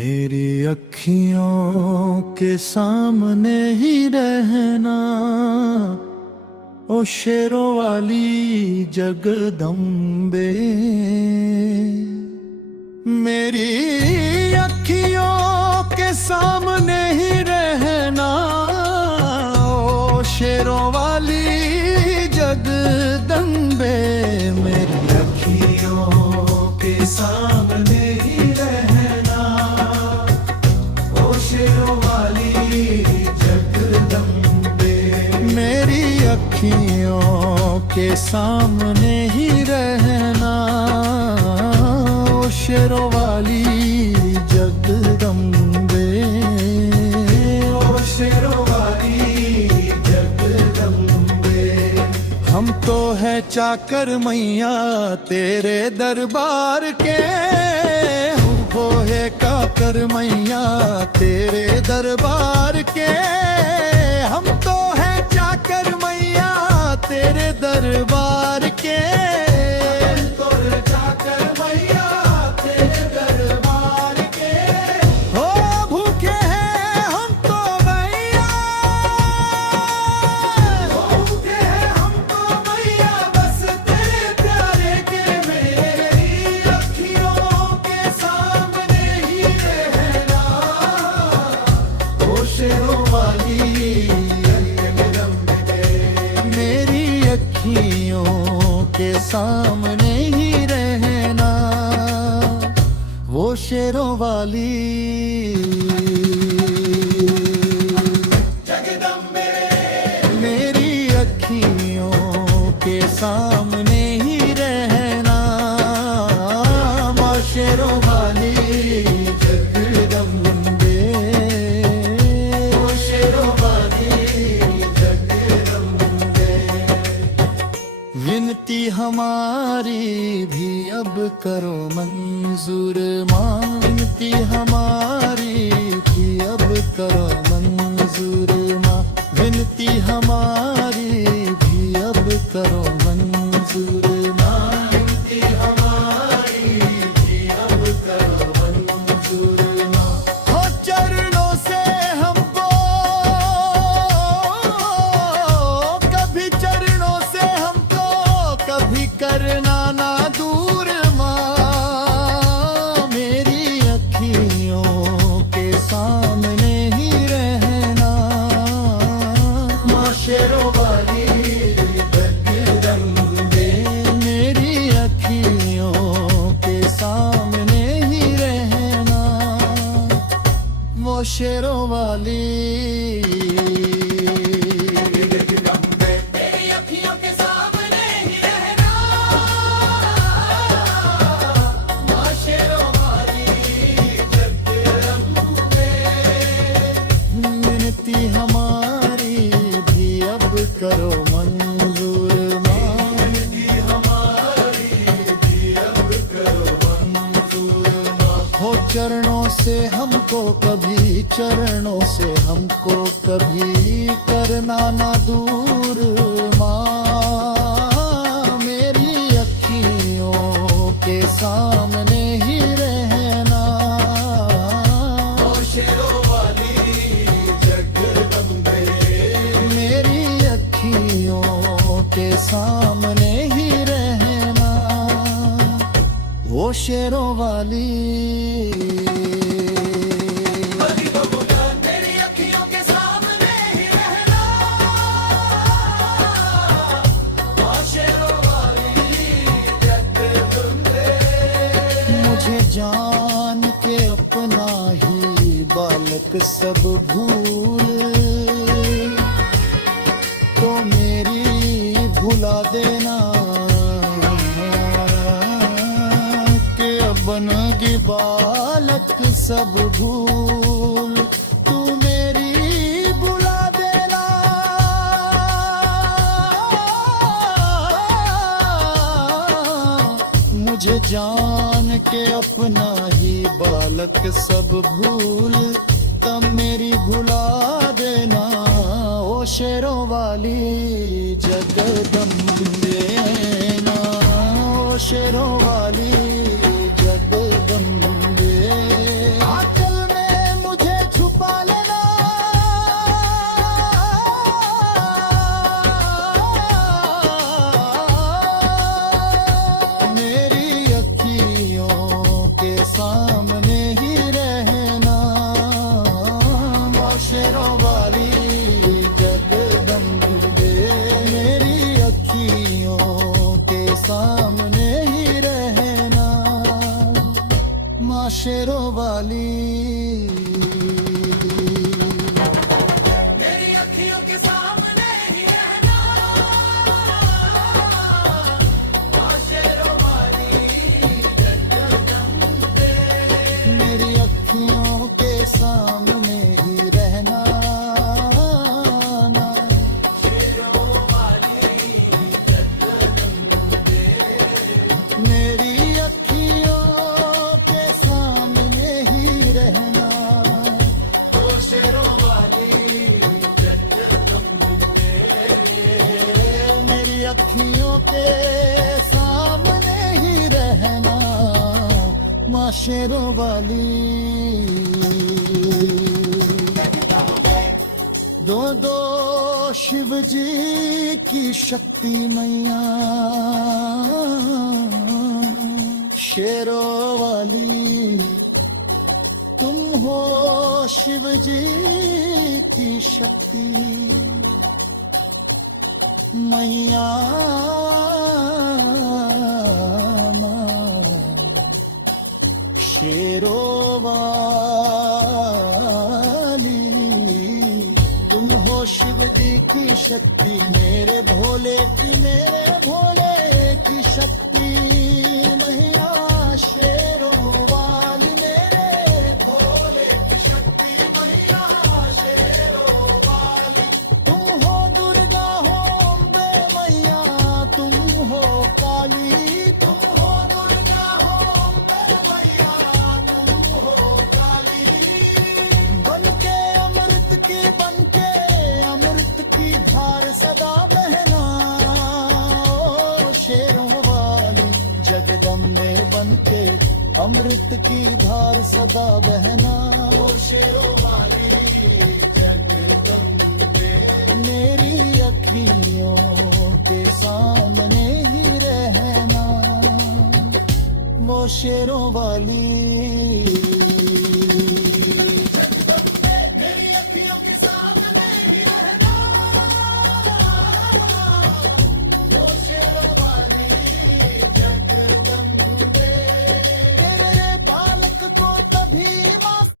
मेरी अखियों के सामने ही रहना, ओ शेरों वाली जगदम्बे। मेरी अखियों के सामने ही रहना, ओ शेरों वाली जगदम्बे। मेरी अखियों के सामने ही रहना, ओ शेरों वाली जगदम्बे। मेरी अखियों के सामने ही रहना, ओ शेरों वाली जगदम्बे। ओ शेरों वाली जगदम्बे। हम तो है चाकर मैया तेरे दरबार के, हो है काकर मैया तेरे दरबार के। हम तो है चाकर मैया तेरे दरबार के, हम तो है चाकर मैया तेरे दरबार के। हो भूखे हैं हम तो मैया, हो भूखे हैं हम तो मैया बस तेरे प्यारे के। मेरी अखियों के सामने ही रहना, ओ शेरों वाली जगदम्बे। मेरी अखियों के सामने ही रहना, वो शेरों वाली जगदम्बे। मेरी अखियों के सामने ही रहना, वो शेरों वाली जगदम्बे। वो शेरों वाली जगदम्बे। विनती हमारी भी अब करो मंजूर माँ, विनती हमारी भी अब करो मंजूर माँ। विनती हमारी भी अब करो मंजूर माँ, विनती हमारी भी अब करो मंजूर माँ। हो चरणों से हमको कभी, चरणों से हमको कभी करना ना दूर माँ। मेरी अखियों के सामने ही रहना, माँ शेरों वाली जगदम्बे। मेरी अखियों के सामने ही रहना, वो शेरों वाली जगदम्बे। मेरी अखियों के सामने ही रहना, माँ शेरों वाली जगदम्बे। विनती हमारी भी अब करो मंजूर माँ, विनती हमारी भी अब करो मंजूर माँ। हो चरणों से हमको कभी, चरणों से हमको कभी करना ना दूर माँ। मेरी अखियों के सामने ही रहना, ओ शेरों वाली जगदम्बे। मेरी अखियों के सामने ही रहना, वो शेरों वाली। मेरी अखियों के सामने ही रहना, वो शेरों वाली जगदम्बे। मुझे जान के अपना ही बालक सब भूल, तो मेरी भुला देना के बनगी बालक सब भूल। तू मेरी भुला देना, मुझे जान के अपना ही बालक सब भूल, तब मेरी भुला देना, ओ शेरों वाली जगदम्बे। ओ शेरों वाली जगदम्बे। चल शेरों वाली मेरी अखियों के सामने ही रहना माँ शेरों वाली मेरी अखियों के सामने ही रहना मेरी अखियों के सामने ही रहना तो शेरों वाली मेरी अखियों के सामने ही रहना माँ शेरों वाली दो दो शिव जी की शक्ति मैया शेरों वाली तुम हो शिव जी की शक्ति मैया शेरों वाली तुम हो शिव जी की शक्ति मेरे भोले की शक्ति मैया शेरों वाली मेरे भोले की शक्ति मैया शेरों वाली तुम हो दुर्गा हो अम्बे मैया तुम हो काली तुम हो दुर्गा हो अम्बे मैया तुम हो काली बनके अमृत की धार सदा बहना ओ शेरों वाली जगदम्बे बनके अमृत की धार सदा बहना तो शेरों वाली जगदम्बे मेरी अखियों के सामने ही रहना वो शेरों वाली